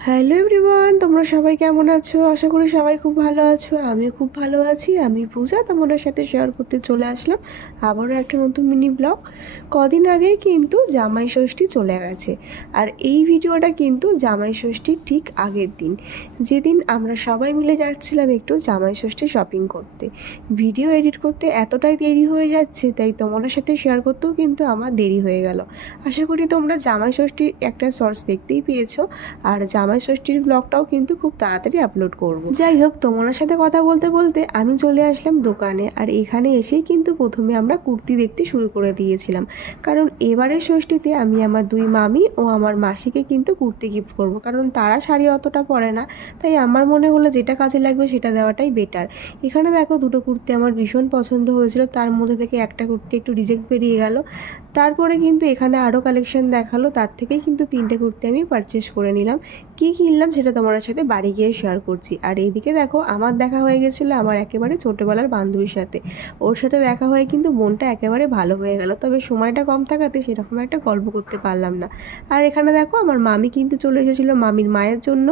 Hello everyone, তোমরা সবাই কেমন আছো? আশা করি সবাই খুব ভালো আছো। আমিও খুব ভালো আছি। আমি পূজা তোমাদের সাথে শেয়ার করতে চলে আসলাম আবারও একটা নতুন মিনি ব্লগ। কদিন আগেই কিন্তু জামাই ষষ্ঠী চলে গেছে, আর এই ভিডিওটা কিন্তু জামাই ষষ্ঠীর ঠিক আগের দিন, যেদিন আমরা সবাই মিলে যাচ্ছিলাম একটু জামাই ষষ্ঠী শপিং করতে। ভিডিও এডিট করতে এতটাই দেরি হয়ে যাচ্ছে, তাই তোমাদের সাথে শেয়ার করতেও কিন্তু আমার দেরি হয়ে গেল। আশা করি তোমরা জামাই ষষ্ঠীর একটা শর্টস দেখতেই পেয়েছো, আর জামাই ষষ্ঠীর ব্লগটাও কিন্তু খুব তাড়াতাড়ি আপলোড করব। যাই হোক, তোমার সাথে কথা বলতে বলতে আমি চলে আসলাম দোকানে, আর এখানে এসেই কিন্তু প্রথমে আমরা কুর্তি দেখতে শুরু করে দিয়েছিলাম, কারণ এবারের ষষ্ঠীতে আমি আমার দুই মামি ও আমার মাসিকে কিন্তু কুর্তি গিফট করব, কারণ তারা শাড়ি অতটা পরে না, তাই আমার মনে হলো যেটা কাজে লাগবে সেটা দেওয়াটাই বেটার। এখানে দেখো দুটো কুর্তি আমার ভীষণ পছন্দ হয়েছিল, তার মধ্যে থেকে একটা কুর্তি একটু রিজেক্ট বেরিয়ে গেল। তারপরে কিন্তু এখানে আরও কালেকশন দেখালো, তার থেকেই কিন্তু তিনটে কুর্তি আমি পারচেস করে নিলাম। কী কিনলাম সেটা তোমার সাথে বাড়ি গিয়ে শেয়ার করছি। আর এইদিকে দেখো, আমার দেখা হয়ে গেছিলো আমার একেবারে ছোটোবেলার বান্ধবীর সাথে। ওর সাথে দেখা হয়ে কিন্তু মনটা একেবারে ভালো হয়ে গেল, তবে সময়টা কম থাকাতে সেরকম একটা গল্প করতে পারলাম না। আর এখানে দেখো, আমার মামি কিন্তু চলে এসেছিলো মামির মায়ের জন্য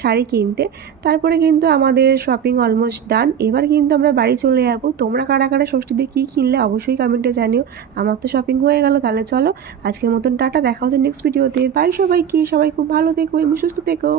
শাড়ি কিনতে। তারপরে কিন্তু আমাদের শপিং অলমোস্ট ডান। এবার কিন্তু আমরা বাড়ি চলে যাবো। তোমরা কারা কারা ষষ্ঠীতে কী কিনলে অবশ্যই কমেন্টে জানিও। আমার তো শপিং হয়ে গেল। তাহলে চলো আজকের মতন টাটা, দেখা হচ্ছে নেক্সট ভিডিওতে। বাই সবাইকে, সবাই খুব ভালো থেকো এবং সুস্থ থেকো।